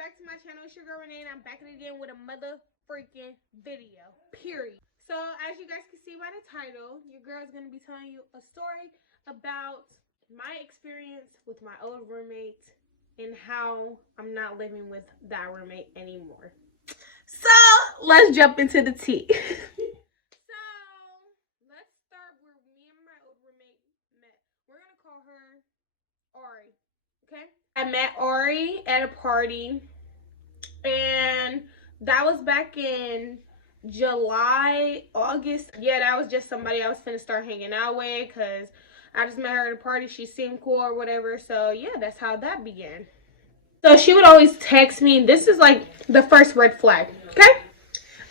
back to my channel. It's your girl Renee, and I'm back again with a mother freaking video, period. So as you guys can see by the title, your girl is going to be telling you a story about my experience with my old roommate and how I'm not living with that roommate anymore. So let's jump into the tea. So let's start where me and my old roommate met. We're going to call her Ari, okay? I met Ari at a party, and that was back in July, August. Yeah, that was just somebody I was finna start hanging out with because I just met her at a party. She seemed cool or whatever. So yeah, that's how that began. So she would always text me. This is like the first red flag, okay?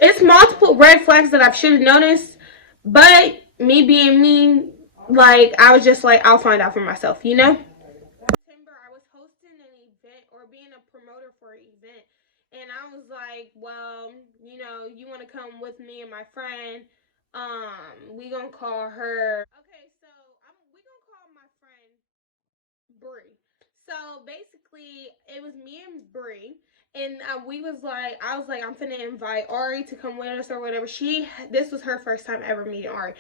It's multiple red flags that I should have noticed, but me being me, like, I was just like, I'll find out for myself, you know? I was hosting an event or being a promoter for an event, and I was like, well, you know, you want to come with me and my friend, we gonna call her, okay, so we gonna call my friend Bree. So basically it was me and Bree, and we was like, I was like, I'm finna invite Ari to come with us or whatever. This was her first time ever meeting Ari.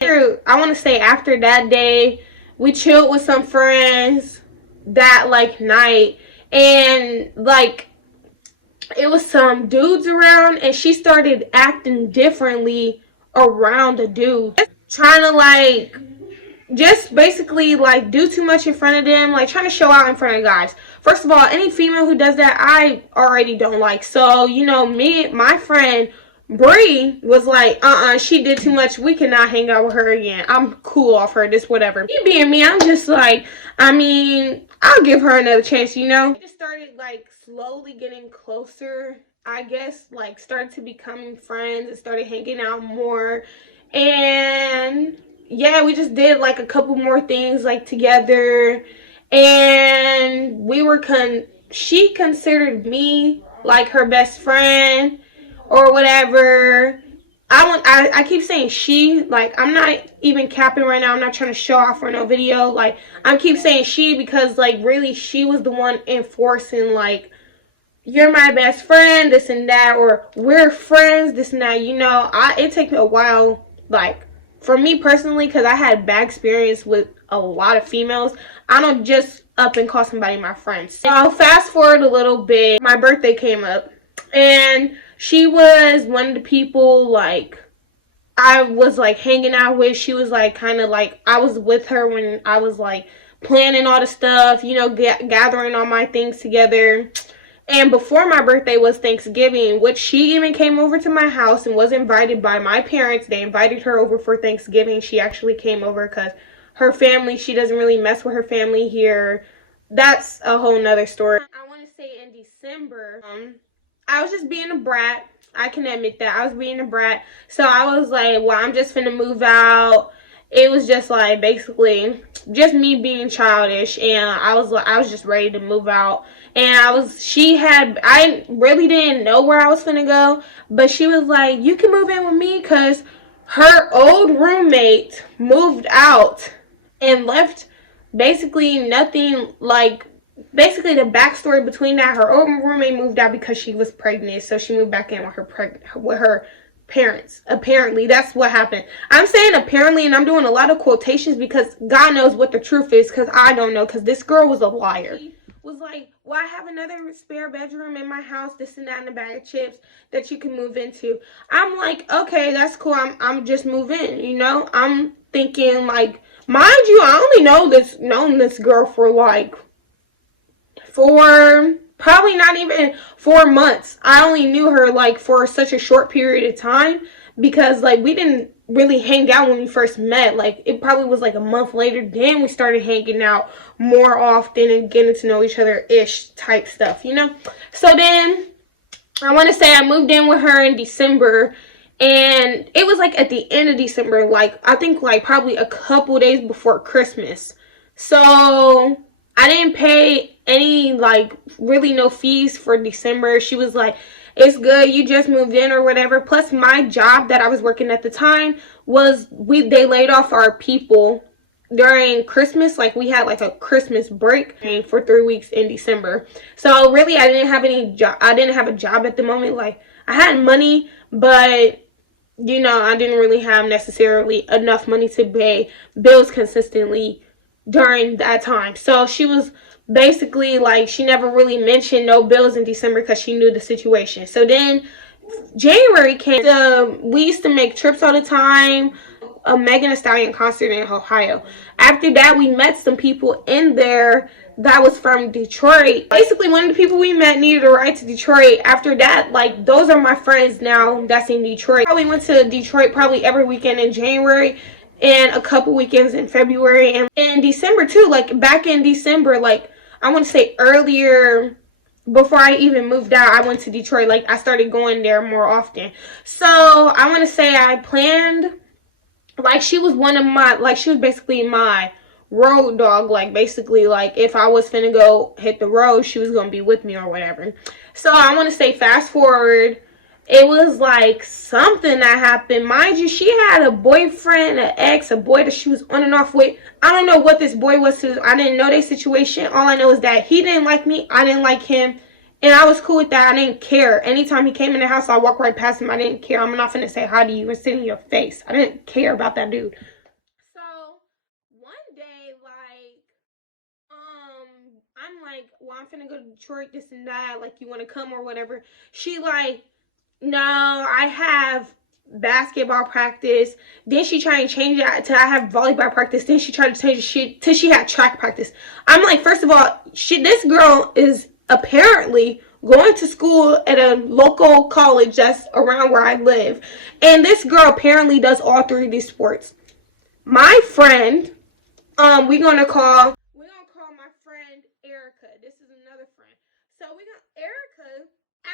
I want to say after that day we chilled with some friends that like night, and like it was some dudes around, and she started acting differently around the dudes, trying to like just basically like do too much in front of them, like trying to show out in front of guys. First of all, any female who does that I already don't like. So you know, my friend Bree was like, she did too much, we cannot hang out with her again, I'm cool off her, this whatever. Me being me, I'm just like, I mean, I'll give her another chance, you know. We just started like slowly getting closer, I guess, like started to becoming friends and started hanging out more. And yeah, we just did like a couple more things like together, and we were she considered me like her best friend or whatever. I keep saying she, like, I'm not even capping right now. I'm not trying to show off for no video. Like, I keep saying she because, like, really she was the one enforcing, like, you're my best friend, this and that, or we're friends, this and that, you know. It took me a while, like, for me personally, because I had bad experience with a lot of females. I don't just up and call somebody my friend. So I'll fast forward a little bit. My birthday came up, and she was one of the people like I was like hanging out with. She was like kind of like, I was with her when I was like planning all the stuff, you know, gathering all my things together. And before my birthday was Thanksgiving, which she even came over to my house and was invited by my parents. They invited her over for Thanksgiving. She actually came over because her family, she doesn't really mess with her family here. That's a whole nother story. I want to say in December, I was just being a brat. I can admit that. I was being a brat. So I was like, well, I'm just finna move out. It was just like basically just me being childish, and I was just ready to move out. And I really didn't know where I was finna go, but she was like, you can move in with me, because her old roommate moved out and left basically nothing. Like, basically the backstory between that, her old roommate moved out because she was pregnant, so she moved back in with her parents. Apparently that's what happened. I'm saying apparently, and I'm doing a lot of quotations because God knows what the truth is, because I don't know, because this girl was a liar. She was like, well, I have another spare bedroom in my house, this and that, and a bag of chips that you can move into. I'm like, okay, that's cool. I'm just move in, you know. I'm thinking, like, mind you, I only known this girl for like probably not even 4 months. I only knew her like for such a short period of time, because like we didn't really hang out when we first met. Like, it probably was like a month later, then we started hanging out more often and getting to know each other ish type stuff, you know. So then I want to say I moved in with her in December, and it was like at the end of December, like I think like probably a couple days before Christmas. So I didn't pay any, like, really no fees for December. She was like, it's good, you just moved in or whatever. Plus my job that I was working at the time was, they laid off our people during Christmas. Like, we had like a Christmas break for 3 weeks in December. So really, I didn't have any job. I didn't have a job at the moment. Like, I had money, but you know, I didn't really have necessarily enough money to pay bills consistently during that time. So she was basically like, she never really mentioned no bills in December because she knew the situation. So then January came. We used to make trips all the time. A Megan Thee Stallion concert in Ohio. After that, we met some people in there that was from Detroit. Basically, one of the people we met needed a ride to Detroit. After that, like, those are my friends now that's in Detroit. We went to Detroit probably every weekend in January and a couple weekends in February and in December too. Like, back in December, like, I want to say earlier, before I even moved out, I went to Detroit. Like, I started going there more often. So I want to say I planned, like, she was one of my, like, she was basically my road dog. Like, basically, like, if I was finna go hit the road, she was gonna be with me or whatever. So I want to say, fast forward, it was like something that happened. Mind you, she had a boyfriend, an ex, a boy that she was on and off with. I don't know what this boy was to. I didn't know their situation. All I know is that he didn't like me, I didn't like him, and I was cool with that. I didn't care. Anytime he came in the house, I walked right past him. I didn't care. I'm not finna say hi to you and sit in your face. I didn't care about that dude. So one day, like, I'm like, well, I'm finna go to Detroit, this and that. Like, you want to come or whatever? She like, no, I have basketball practice. Then she tried to change it to I have volleyball practice. Then she tried to change it till she had track practice. I'm like, first of all, this girl is apparently going to school at a local college that's around where I live. And this girl apparently does all three of these sports. My friend, we're gonna call my friend Erica. This is another friend. So Erica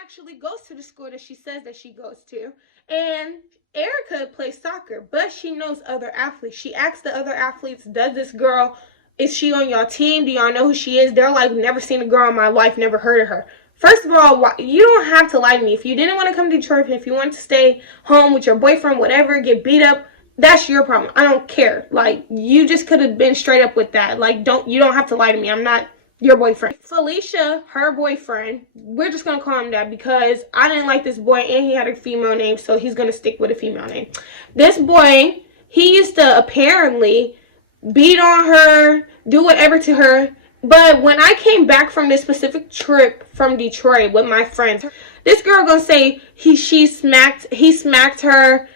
actually goes to the school that she says that she goes to, and Erica plays soccer, but she knows other athletes. She asks the other athletes, does this girl, is she on y'all team? Do y'all know who she is? They're like, never seen a girl in my life, never heard of her. First of all, you don't have to lie to me. If you didn't want to come to Detroit, if you want to stay home with your boyfriend, whatever, get beat up, that's your problem. I don't care. Like, you just could have been straight up with that. Like, you don't have to lie to me. I'm not your boyfriend. Felicia, her boyfriend, we're just gonna call him that because I didn't like this boy and he had a female name, so he's gonna stick with a female name. This boy, he used to apparently beat on her, do whatever to her. But when I came back from this specific trip from Detroit with my friends, this girl gonna say he smacked her,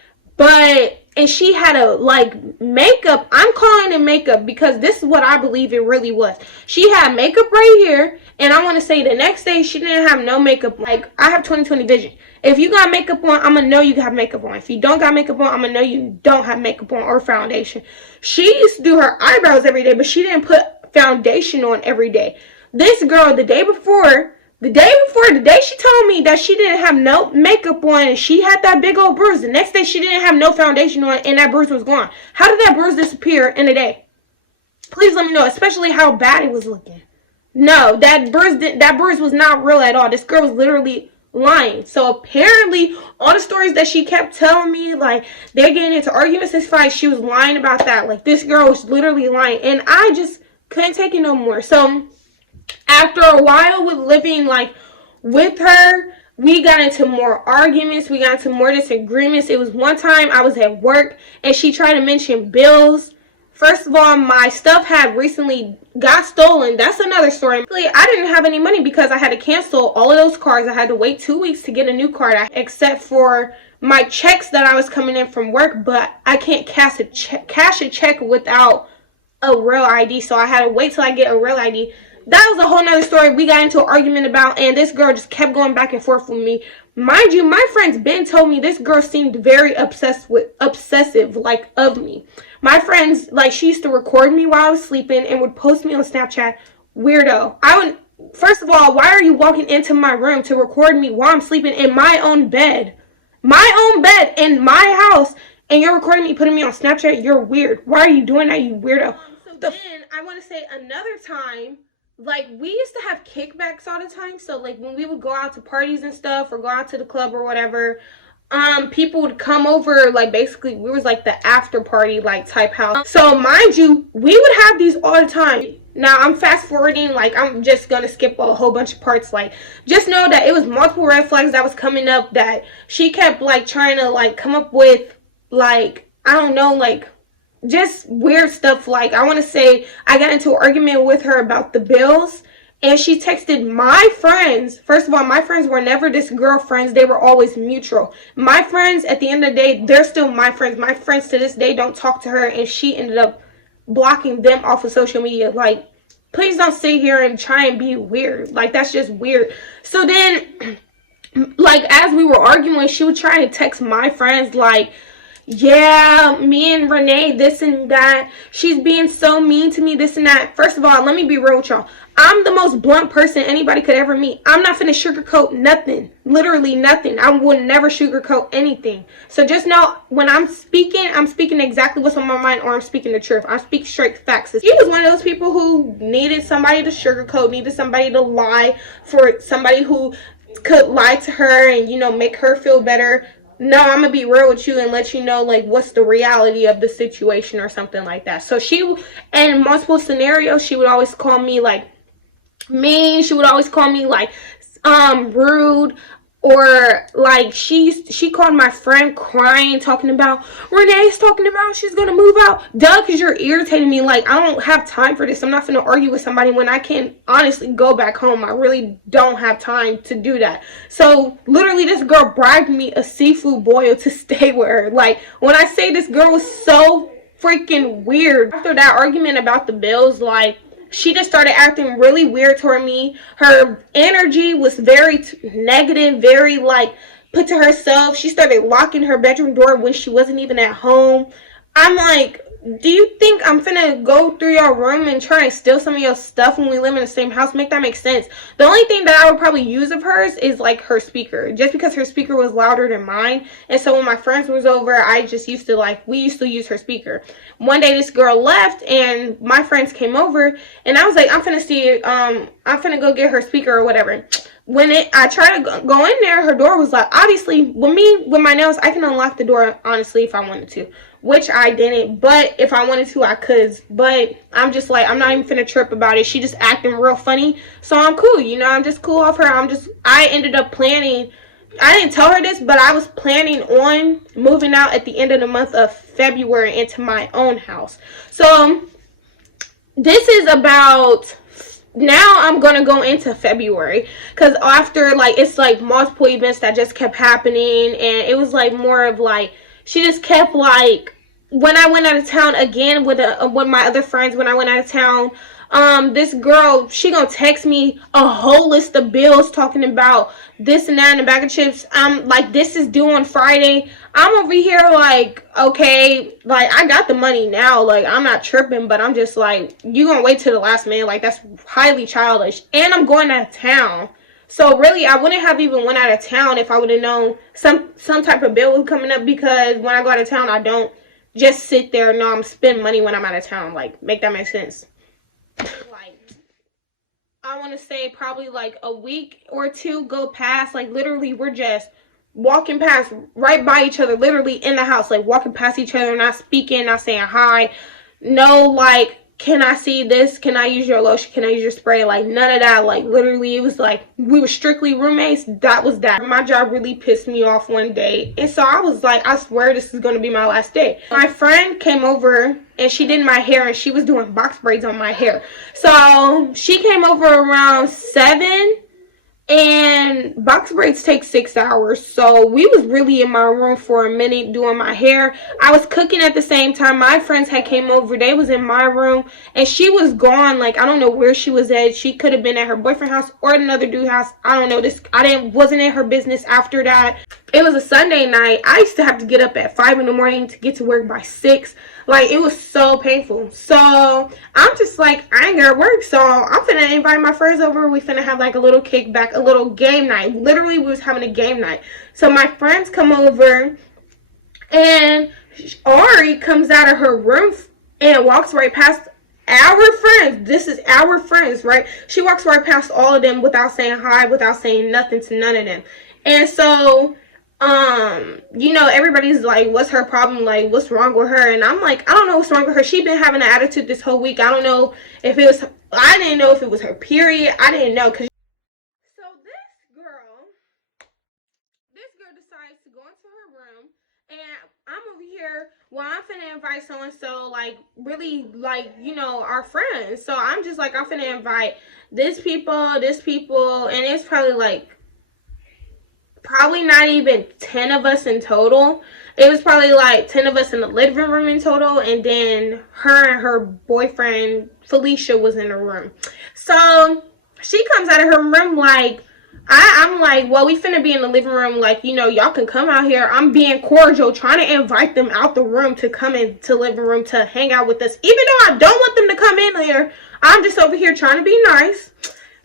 and she had a, like, makeup. I'm calling it makeup because this is what I believe it really was. She had makeup right here, and I want to say the next day she didn't have no makeup. Like, I have 20/20 vision. If you got makeup on, I'm gonna know you have makeup on. If you don't got makeup on, I'm gonna know you don't have makeup on or foundation. She used to do her eyebrows every day, but she didn't put foundation on every day. This girl, the day before, the day she told me that she didn't have no makeup on and she had that big old bruise. The next day she didn't have no foundation on and that bruise was gone. How did that bruise disappear in a day? Please let me know, especially how bad it was looking. No, that bruise was not real at all. This girl was literally lying. So apparently all the stories that she kept telling me, like, they're getting into arguments and fights, she was lying about that. Like, this girl was literally lying, and I just couldn't take it no more. So after a while with living, like, with her, we got into more arguments. We got into more disagreements. It was one time I was at work and she tried to mention bills. First of all, my stuff had recently got stolen. That's another story. I didn't have any money because I had to cancel all of those cards. I had to wait 2 weeks to get a new card, except for my checks that I was coming in from work. But I can't cash a check without a real ID. So I had to wait till I get a real ID. That was a whole nother story we got into an argument about, and this girl just kept going back and forth with me. Mind you, my friends Ben told me this girl seemed very obsessive, like, of me. My friends, like, she used to record me while I was sleeping and would post me on Snapchat. Weirdo. First of all, why are you walking into my room to record me while I'm sleeping in my own bed? My own bed in my house, and you're recording me, putting me on Snapchat? You're weird. Why are you doing that, you weirdo? So then, I want to say another time, like, we used to have kickbacks all the time. So, like, when we would go out to parties and stuff or go out to the club or whatever, people would come over, like basically we was like the after party like type house. So mind you, we would have these all the time. Now I'm fast forwarding, like I'm just gonna skip a whole bunch of parts. Like just know that it was multiple red flags that was coming up, that she kept like trying to like come up with, like I don't know, like just weird stuff. Like I want to say I got into an argument with her about the bills, and she texted my friends. First of all, my friends were never this girlfriends. They were always mutual. My friends, at the end of the day, they're still my friends. My friends to this day don't talk to her, and she ended up blocking them off of social media. Like, please don't sit here and try and be weird. Like, that's just weird. So then, like, as we were arguing, she would try and text my friends, like, yeah, me and Renee, this and that. She's being so mean to me, this and that. First of all, let me be real with y'all. I'm the most blunt person anybody could ever meet. I'm not finna sugarcoat nothing. Literally nothing. I would never sugarcoat anything. So just know, when I'm speaking exactly what's on my mind, or I'm speaking the truth. I speak straight facts. He was one of those people who needed somebody to sugarcoat, needed somebody to lie, for somebody who could lie to her and, you know, make her feel better. No, I'm gonna be real with you and let you know, like, what's the reality of the situation or something like that. So she, in multiple scenarios, she would always call me like mean. She would always call me like rude, or like she called my friend crying, talking about Renee's talking about she's gonna move out. Duh, because you're irritating me. Like, I don't have time for this. I'm not gonna argue with somebody when I can honestly go back home. I really don't have time to do that. So literally, this girl bribed me a seafood boil to stay with her. Like, when I say this girl was so freaking weird. After that argument about the bills, like, she just started acting really weird toward me. Her energy was very negative, very like put to herself. She started locking her bedroom door when she wasn't even at home. I'm like, do you think I'm finna go through your room and try and steal some of your stuff when we live in the same house? Make that make sense. The only thing that I would probably use of hers is like her speaker, just because her speaker was louder than mine. And so when my friends was over, I just used to like, we used to use her speaker. One day this girl left and my friends came over, and I was like, I'm finna go get her speaker or whatever. When I tried to go in there, her door was locked. Obviously, with my nails, I can unlock the door, honestly, if I wanted to. Which I didn't, but if I wanted to, I could. But I'm just like, I'm not even finna trip about it. She just acting real funny. So I'm cool, you know, I'm just cool off her. I ended up planning, I didn't tell her this, but I was planning on moving out at the end of the month of February into my own house. So this is about, now I'm gonna go into February, because after, like, it's like multiple events that just kept happening, and it was like more of like, she just kept like, when I went out of town again with my other friends, when I went out of town, this girl, she gonna text me a whole list of bills talking about this and that and a bag of chips. I'm like, this is due on Friday. I'm over here like, okay, like, I got the money now, like, I'm not tripping, but I'm just like, you gonna wait till the last minute? Like, that's highly childish. And I'm going out of town. So really, I wouldn't have even went out of town if I would have known some type of bill was coming up, because when I go out of town, I don't just sit there. No, I'm spending money when I'm out of town. Like, make that make sense. Like, I want to say probably like a week or two go past. Like, literally, we're just walking past right by each other, literally in the house, like walking past each other, not speaking, not saying hi. No, like, can I see this? Can I use your lotion? Can I use your spray? Like, none of that. Like, literally, it was like, we were strictly roommates. That was that. My job really pissed me off one day. And so I was like, I swear this is going to be my last day. My friend came over and she did my hair, and she was doing box braids on my hair. So she came over around 7. And box braids take 6 hours. So we was really in my room for a minute doing my hair. I was cooking at the same time. My friends had came over. They was in my room. And she was gone. Like, I don't know where she was at. She could have been at her boyfriend's house or another dude's house. I don't know. Wasn't in her business after that. It was a Sunday night. I used to have to get up at 5 in the morning to get to work by 6. Like, it was so painful. So I'm just like, I ain't got work, so I'm finna invite my friends over. We finna have like a little kickback, a little game night. Literally, we was having a game night. So my friends come over, and Ari comes out of her room and walks right past our friends. This is our friends, right? She walks right past all of them without saying hi, without saying nothing to none of them. And so you know, everybody's like, what's her problem? Like, what's wrong with her? And I'm like, I don't know what's wrong with her. She been having an attitude this whole week. I don't know if it was, I didn't know if it was her period. I didn't know. So this girl decides to go into her room, and I'm over here, well, I'm finna invite so-and-so, like, really, like, you know, our friends. So I'm just like, I'm finna invite this people, and it's probably like, probably not even 10 of us in total. It was probably like 10 of us in the living room in total, and then her and her boyfriend Felicia was in the room. So she comes out of her room like, I'm like, well, we finna be in the living room, like, you know, y'all can come out here. I'm being cordial, trying to invite them out the room to come into the living room to hang out with us, even though I don't want them to come in here. I'm just over here trying to be nice.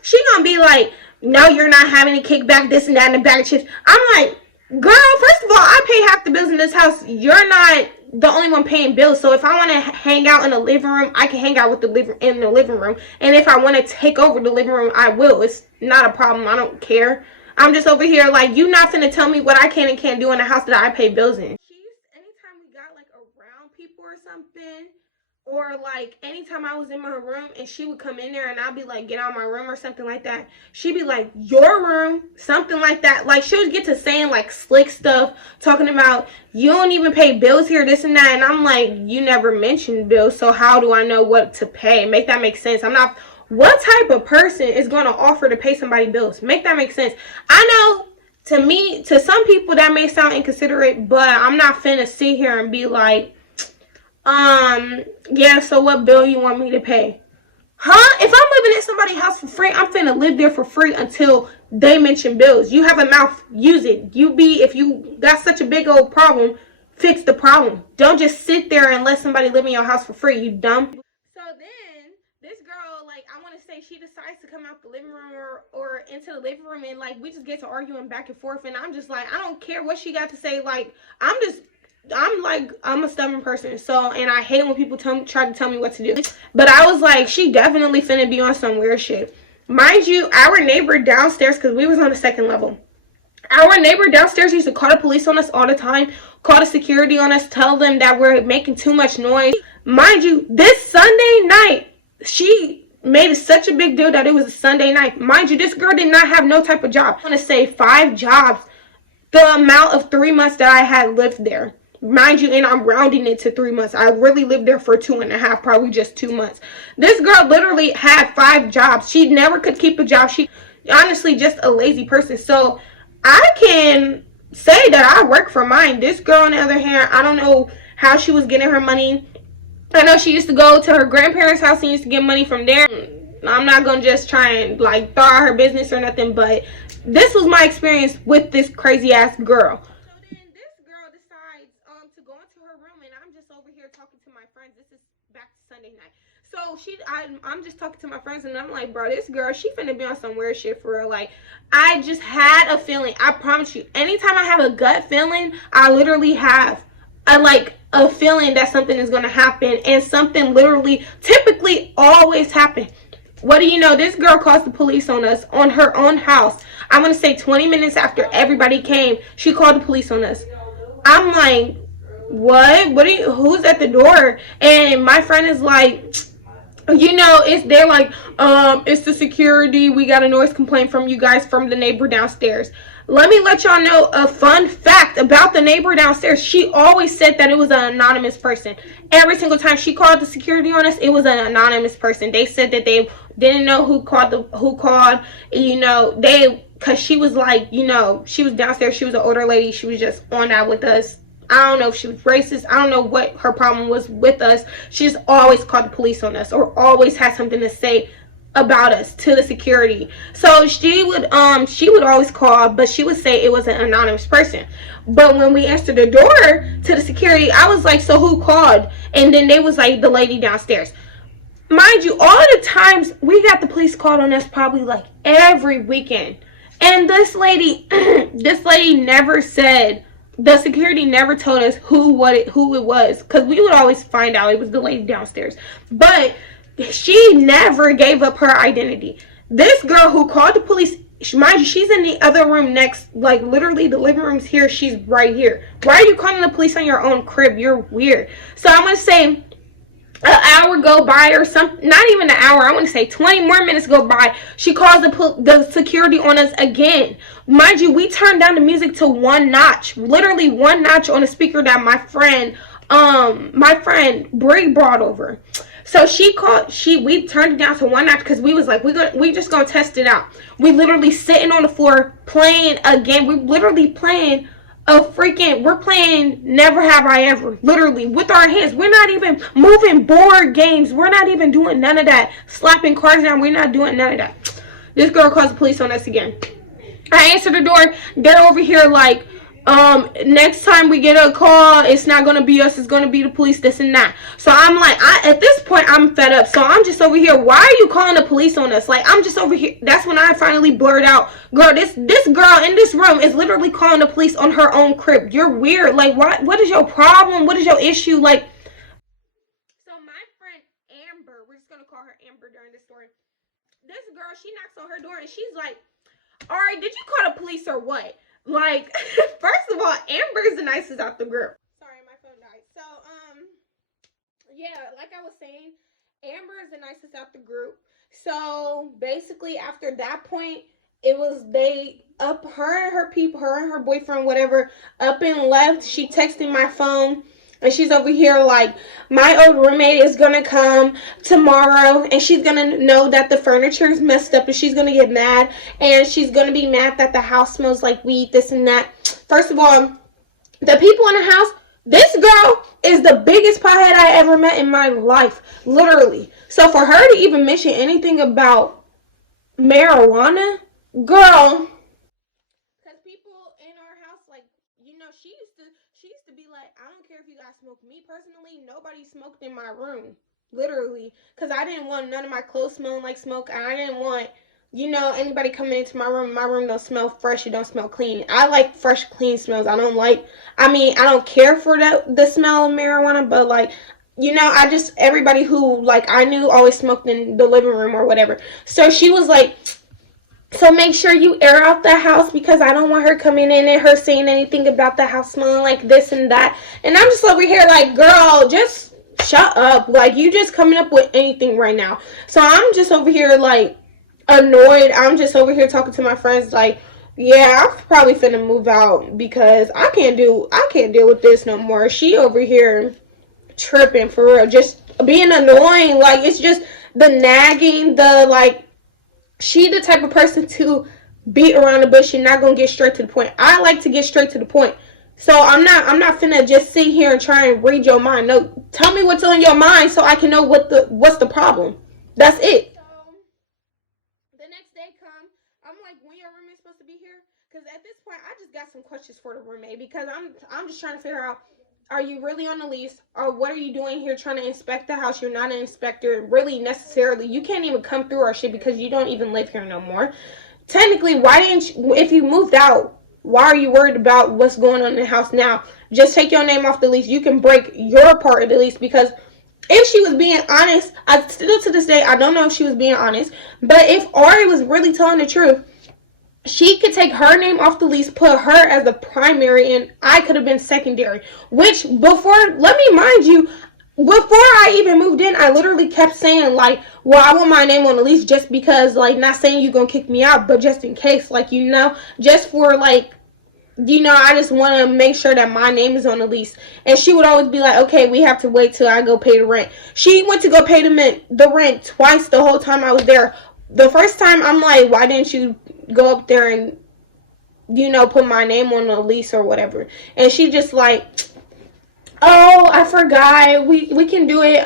She gonna be like, no, you're not having a kickback, this and that, and a bag of chips. I'm like, girl, first of all, I pay half the bills in this house. You're not the only one paying bills. So if I want to hang out in the living room, I can hang out with in the living room. And if I want to take over the living room, I will. It's not a problem. I don't care. I'm just over here like, you not finna tell me what I can and can't do in the house that I pay bills in. Anytime we got like around people or something, or like anytime I was in my room and she would come in there and I'd be like, get out of my room or something like that, she'd be like, your room, something like that. Like, she would get to saying like slick stuff, talking about, you don't even pay bills here, this and that. And I'm like, you never mentioned bills, so how do I know what to pay? Make that make sense. I'm not, what type of person is going to offer to pay somebody bills? Make that make sense. I know, to me, to some people that may sound inconsiderate, but I'm not finna sit here and be like, yeah, so what bill you want me to pay? Huh? If I'm living in somebody's house for free, I'm finna live there for free until they mention bills. You have a mouth, use it. If you got such a big old problem, fix the problem. Don't just sit there and let somebody live in your house for free, you dumb. So then, this girl, like, I want to say she decides to come out the living room or into the living room, and, like, we just get to arguing back and forth, and I'm just like, I don't care what she got to say. Like, I'm a stubborn person, so, and I hate when people try to tell me what to do. But I was like, she definitely finna be on some weird shit. Mind you, our neighbor downstairs, because we was on the second level, our neighbor downstairs used to call the police on us all the time, call the security on us, tell them that we're making too much noise. Mind you, this Sunday night, she made it such a big deal that it was a Sunday night. Mind you, this girl did not have no type of job. I want to say 5 jobs, the amount of 3 months that I had lived there. Mind you, and I'm rounding it to 3 months. I really lived there for 2.5, probably just 2 months. This girl literally had 5 jobs. She never could keep a job. She honestly just a lazy person. So I can say that I work for mine. This girl, on the other hand, I don't know how she was getting her money. I know she used to go to her grandparents' house and used to get money from there. I'm not going to just try and like throw out her business or nothing, but this was my experience with this crazy ass girl. Talking to my friends. This is back to Sunday night. So I'm just talking to my friends, and I'm like, bro, this girl, she finna be on some weird shit for real. Like, I just had a feeling. I promise you, anytime I have a gut feeling, I literally have a feeling that something is gonna happen, and something literally, typically, always happen. What do you know? This girl calls the police on us on her own house. I'm gonna say 20 minutes after everybody came, she called the police on us. I'm like, what who's at the door? And my friend is like, you know, they're like, it's the security, we got a noise complaint from you guys from the neighbor downstairs. Let me let y'all know a fun fact about the neighbor downstairs. She always said that it was an anonymous person. Every single time she called the security on us, it was an anonymous person. They said that they didn't know who called, you know, because she was like, you know, she was downstairs, she was an older lady, she was just on that with us. I don't know if she was racist. I don't know what her problem was with us. She just always called the police on us, or always had something to say about us to the security. So she would always call, but she would say it was an anonymous person. But when we answered the door to the security, I was like, so who called? And then they was like, the lady downstairs. Mind you, all the times we got the police called on us, probably like every weekend. And this lady never said, the security never told us who it was, because we would always find out it was the lady downstairs. But she never gave up her identity. This girl who called the police, mind you, she's in the other room next, like literally the living room's here, she's right here. Why are you calling the police on your own crib? You're weird. So I'm gonna say an hour go by or something, not even an hour, I want to say 20 more minutes go by. She calls the security on us again. Mind you, we turned down the music to one notch, literally one notch on a speaker that my friend Brie brought over. So we turned it down to one notch because we was like, we just gonna test it out. We literally sitting on the floor playing again. We literally playing we're playing Never Have I Ever, literally with our hands. We're not even moving board games. We're not even doing none of that. Slapping cards down. We're not doing none of that. This girl calls the police on us again. I answer the door. They're over here like, next time we get a call, it's not gonna be us, it's gonna be the police, this and that. So I'm like, at this point I'm fed up. So I'm just over here, why are you calling the police on us? Like, I'm just over here. That's when I finally blurred out, girl, this girl in this room is literally calling the police on her own crib. You're weird. Like, what is your problem? What is your issue? Like, so my friend Amber, we're just gonna call her Amber during this story. This girl, she knocks on her door and she's like, all right, did you call the police or what? Like, first of all, Amber is the nicest out the group. Sorry, my phone died. So, yeah, like I was saying, Amber is the nicest out the group. So, basically, after that point, it was her and her people, her and her boyfriend, whatever, up and left. She texted my phone. And she's over here like, my old roommate is going to come tomorrow. And she's going to know that the furniture is messed up. And she's going to get mad. And she's going to be mad that the house smells like weed, this and that. First of all, the people in the house, this girl is the biggest pothead I ever met in my life. Literally. So for her to even mention anything about marijuana, girl. Because people in our house, like, you know, she used to be like, I don't care if you guys smoke. Me personally, nobody smoked in my room, literally, because I didn't want none of my clothes smelling like smoke. I didn't want, you know, anybody coming into my room. My room don't smell fresh. It don't smell clean. I like fresh, clean smells. I don't care for the smell of marijuana, but like, you know, everybody who like I knew always smoked in the living room or whatever. So she was like, so make sure you air out the house because I don't want her coming in and her saying anything about the house smelling like this and that. And I'm just over here like, girl, just shut up. Like, you just coming up with anything right now. So I'm just over here like annoyed. I'm just over here talking to my friends like, yeah, I'm probably finna move out because I can't deal with this no more. She over here tripping for real, just being annoying. Like, it's just the nagging, the like, she the type of person to beat around the bush and not gonna get straight to the point. I like to get straight to the point. So I'm not finna just sit here and try and read your mind. No, tell me what's on your mind so I can know what's the problem. That's it. So the next day come, I'm like, when your roommate's supposed to be here? Because at this point I just got some questions for the roommate because I'm just trying to figure out, are you really on the lease? Or what are you doing here trying to inspect the house? You're not an inspector, really, necessarily. You can't even come through our shit because you don't even live here no more. Technically, why didn't you, if you moved out, why are you worried about what's going on in the house now? Just take your name off the lease. You can break your part of the lease because if she was being honest, I still to this day, I don't know if she was being honest, but if Ari was really telling the truth, she could take her name off the lease, put her as the primary, and I could have been secondary. Which, let me mind you, before I even moved in, I literally kept saying, like, well, I want my name on the lease just because, like, not saying you're going to kick me out, but just in case, like, you know, just for, like, you know, I just want to make sure that my name is on the lease. And she would always be like, okay, we have to wait till I go pay the rent. She went to go pay the rent twice the whole time I was there. The first time, I'm like, why didn't you go up there and, you know, put my name on the lease or whatever? And she just like, oh, I forgot. We can do it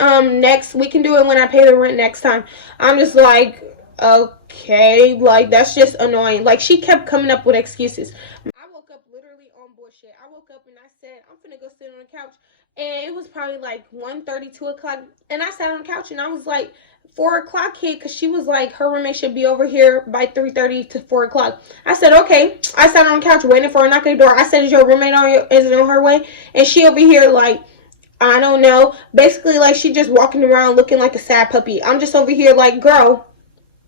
we can do it when I pay the rent next time. I'm just like, okay, like, that's just annoying. Like, she kept coming up with excuses. I woke up literally on bullshit. I woke up and I said, I'm finna go sit on the couch. And it was probably like 1:30, 2 o'clock. And I sat on the couch and I was like, 4 o'clock hit because she was like, her roommate should be over here by 3:30 to 4 o'clock. I said, okay. I sat on the couch waiting for her to knock at the door. I said, is your roommate is it on her way? And she over here like, I don't know. Basically, like, she just walking around looking like a sad puppy. I'm just over here like, girl,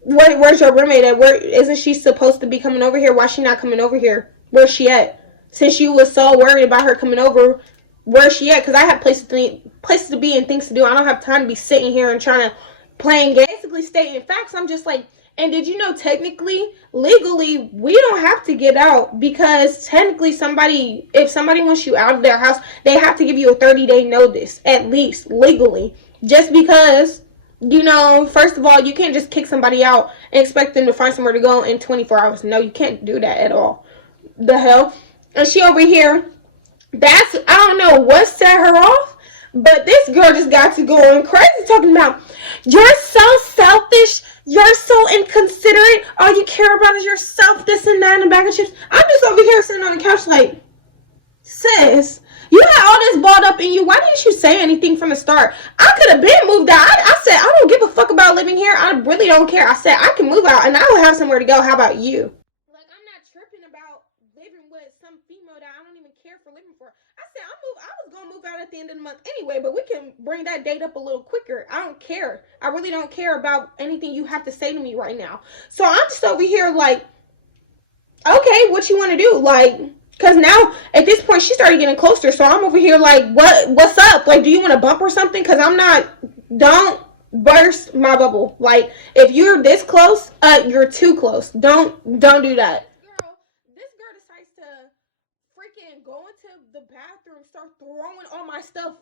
Where's your roommate at? Where isn't she supposed to be coming over here? Why's she not coming over here? Where's she at? Since you was so worried about her coming over, where's she at? Because I have places to be and things to do. I don't have time to be sitting here and trying to playing games. Basically stating facts. I'm just like, and did you know technically, legally, we don't have to get out because technically if somebody wants you out of their house, they have to give you a 30-day notice, at least, legally. Just because, first of all, you can't just kick somebody out and expect them to find somewhere to go in 24 hours. No, you can't do that at all. The hell? And she over here, I don't know what set her off, but this girl just got to going crazy talking about, you're so selfish, you're so inconsiderate, all you care about is yourself, this and that, and a bag of chips. I'm just over here sitting on the couch like, sis, you had all this balled up in you. Why didn't you say anything from the start? I could have been moved out. I said, I don't give a fuck about living here. I really don't care. I said, I can move out and I will have somewhere to go. How about you? Like, I'm not tripping about living with some female that I don't even care for living for. I said, I was going to move out at the end of the month anyway, but we can bring that date up a little quicker. I don't care. I really don't care about anything you have to say to me right now. So I'm just over here like, okay, what you want to do? Like, because now, at this point, she started getting closer. So I'm over here like, what's up? Like, do you want to bump or something? Because don't burst my bubble. Like, if you're this close, you're too close. Don't do that. This girl decides to freaking go into the bathroom, start throwing all my stuff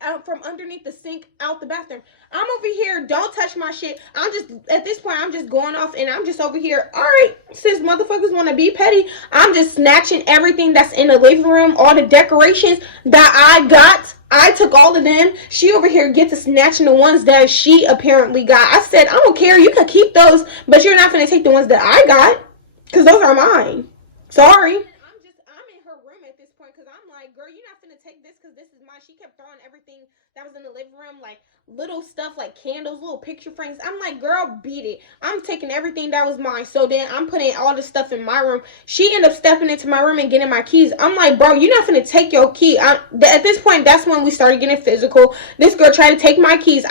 out from underneath the sink out the bathroom. I'm over here, don't touch my shit. At this point, I'm just going off and I'm just over here. All right, since motherfuckers want to be petty, I'm just snatching everything that's in the living room, all the decorations that I got. I took all of them. She over here gets to snatching the ones that she apparently got. I said, I don't care. You can keep those, but you're not going to take the ones that I got because those are mine. Sorry. I'm in her room at this point because I'm like, girl, you're not finna take this because this is mine. She kept throwing everything that was in the living room, like little stuff like candles, little picture frames. I'm like, girl, beat it. I'm taking everything that was mine. So then I'm putting all the stuff in my room. She ended up stepping into my room and getting my keys. I'm like, bro, you're not finna take your key. At this point, that's when we started getting physical. This girl tried to take my keys.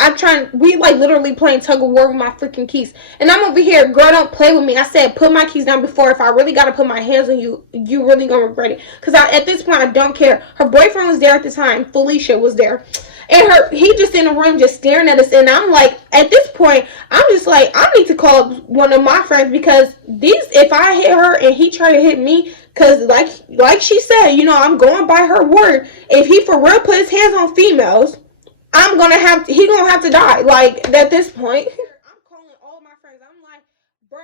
We like literally playing tug of war with my freaking keys. And I'm over here, girl, don't play with me. I said, put my keys down before. If I really gotta put my hands on you, you really gonna regret it. Because at this point, I don't care. Her boyfriend was there at the time. Felicia was there. And he just in the room just staring at us. And I'm like, at this point, I'm just like, I need to call one of my friends because if I hit her and he try to hit me, because like she said, I'm going by her word. If he for real put his hands on females, he gonna have to die. Like, at this point, I'm calling all my friends. I'm like, bro,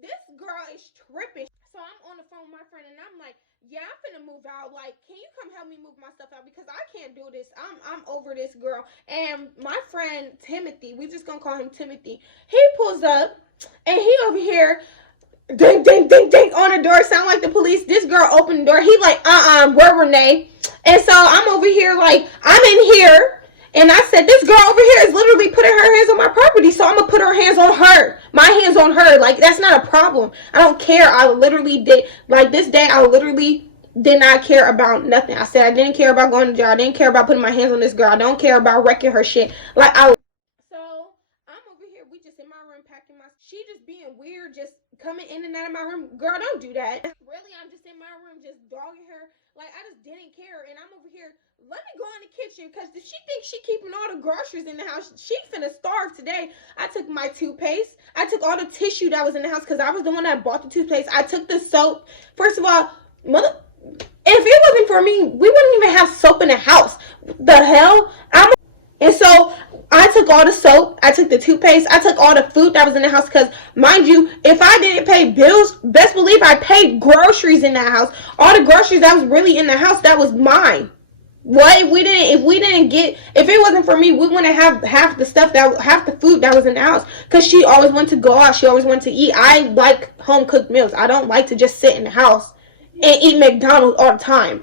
this girl is tripping. So I'm on the phone with my friend and I'm like, yeah, I'm finna move out. Like, can you come help me move my stuff out? Because I can't do this. I'm over this girl. And my friend Timothy, we just gonna call him Timothy. He pulls up and he over here, ding, ding, ding, ding, on the door, sound like the police. This girl opened the door. He like, where Renee? And so I'm over here like, I'm in here. And I said, this girl over here is literally putting her hands on my property, so I'm going to put her hands on her. My hands on her. Like, that's not a problem. I don't care. I literally did. Like, this day, I literally did not care about nothing. I said I didn't care about going to jail. I didn't care about putting my hands on this girl. I don't care about wrecking her shit. Like, So, I'm over here. We just in my room packing my... She just being weird, just coming in and out of my room. Girl, don't do that. Really, I'm just in my room just dogging her. Like, I just didn't care. And I'm over here, let me go in the kitchen because she thinks she keeping all the groceries in the house. She finna starve today. I took my toothpaste. I took all the tissue that was in the house because I was the one that bought the toothpaste. I took the soap. First of all, if it wasn't for me, we wouldn't even have soap in the house. The hell? And so I took all the soap, I took the toothpaste, I took all the food that was in the house because, mind you, if I didn't pay bills, best believe I paid groceries in that house. All the groceries that was really in the house, that was mine. What if it wasn't for me, we wouldn't have half the food that was in the house because she always wanted to go out. She always wanted to eat. I like home cooked meals. I don't like to just sit in the house and eat McDonald's all the time.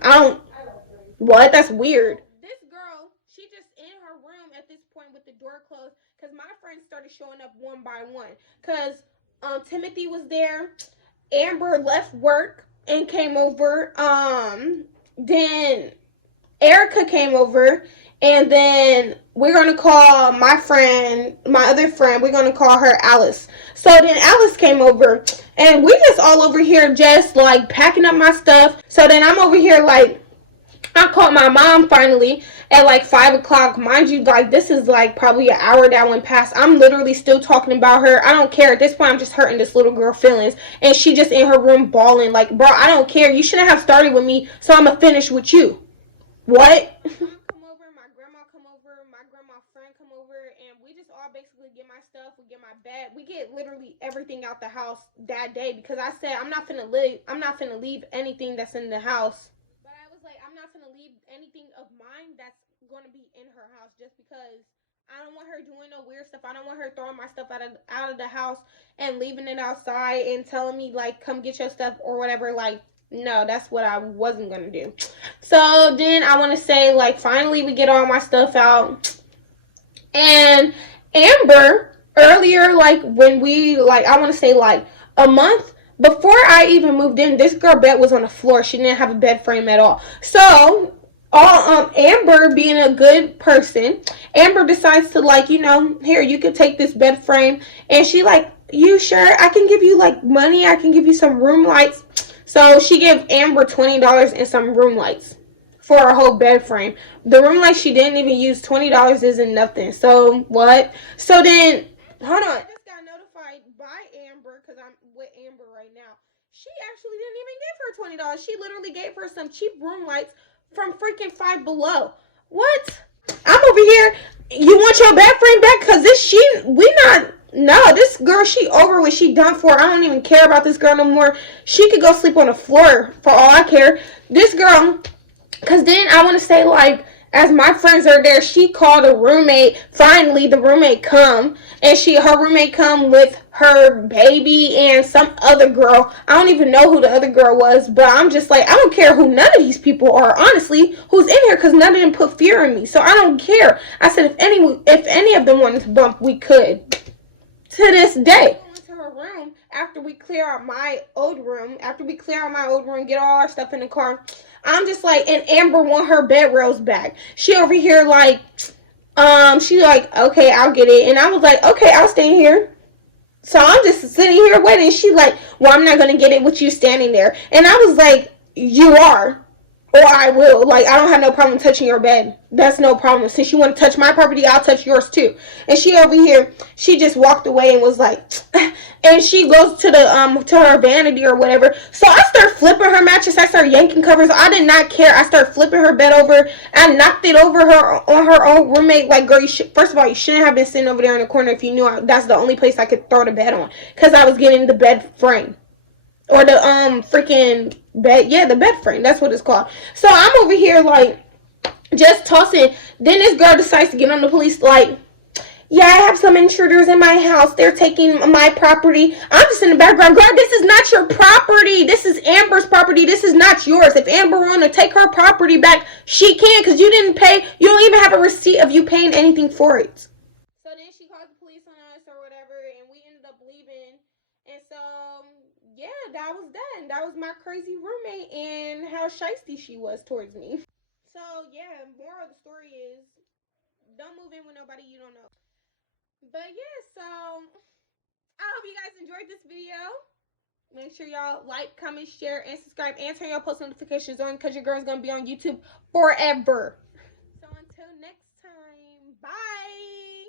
That's weird. This girl, she just in her room at this point with the door closed because my friends started showing up one by one because Timothy was there. Amber left work and came over. Then Erica came over, And then we're going to call my friend, my other friend, we're going to call her Alice. So then Alice came over, and we just all over here just like packing up my stuff. So then I'm over here like, I called my mom finally at like 5 o'clock. Mind you, like this is like probably an hour that went past. I'm literally still talking about her. I don't care. At this point, I'm just hurting this little girl feelings. And she just in her room bawling. Like, bro, I don't care. You shouldn't have started with me, so I'm gonna finish with you. What? Come over, my grandma come over, my grandma friend come over, and we just all basically get my stuff, we get my bed, we get literally everything out the house that day because I said I'm not finna leave anything that's in the house. But I was like, I'm not gonna leave anything of mine that's gonna be in her house just because I don't want her doing no weird stuff. I don't want her throwing my stuff out of the house and leaving it outside and telling me like come get your stuff or whatever. Like, no, that's what I wasn't gonna do. So then I want to say like finally we get all my stuff out, and Amber earlier like when we like I want to say like a month before I even moved in, this girl bed was on the floor. She didn't have a bed frame at all. So all Amber being a good person, Amber decides to like, here you can take this bed frame, and she like, you sure? I can give you like money. I can give you some room lights. So she gave Amber $20 and some room lights for a whole bed frame. The room light she didn't even use. $20 isn't nothing. So what? So then, hold on. I just got notified by Amber because I'm with Amber right now. She actually didn't even give her $20. She literally gave her some cheap room lights from freaking Five Below. What? I'm over here. You want your bed frame back? Cause we not. No, this girl, she over with. She done for. I don't even care about this girl no more. She could go sleep on the floor for all I care. This girl. Because then I want to say, like, as my friends are there, she called a roommate. Finally, the roommate come. And her roommate come with her baby and some other girl. I don't even know who the other girl was. But I'm just like, I don't care who none of these people are, honestly, who's in here. Because none of them put fear in me. So I don't care. I said, if any of them wanted to bump, we could. To this day. To her room after we clear out my old room. Get all our stuff in the car. I'm just like, and Amber want her bed rails back. She over here like, she like, okay, I'll get it. And I was like, okay, I'll stay here. So I'm just sitting here waiting. She like, well, I'm not going to get it with you standing there. And I was like, you are. Or I will. Like, I don't have no problem touching your bed. That's no problem. Since you want to touch my property, I'll touch yours too. And she over here, she just walked away and was like, and she goes to the to her vanity or whatever. So I start flipping her mattress. I start yanking covers. I did not care. I start flipping her bed over. I knocked it over her on her own roommate. Like, girl, first of all, you shouldn't have been sitting over there in the corner if you knew that's the only place I could throw the bed on, because I was getting the bed frame. Or the freaking bed. Yeah, the bed frame. That's what it's called. So I'm over here like just tossing. Then this girl decides to get on the police like, yeah, I have some intruders in my house. They're taking my property. I'm just in the background. Girl, this is not your property. This is Amber's property. This is not yours. If Amber want to take her property back, she can, because you didn't pay. You don't even have a receipt of you paying anything for it. So then she called the police on us or whatever, and we ended up leaving. And so, yeah, that was that. And that was my crazy roommate and how shiesty she was towards me. So, yeah, moral of the story is don't move in with nobody you don't know. But, yeah, so I hope you guys enjoyed this video. Make sure y'all like, comment, share, and subscribe, and turn your post notifications on, because your girl's going to be on YouTube forever.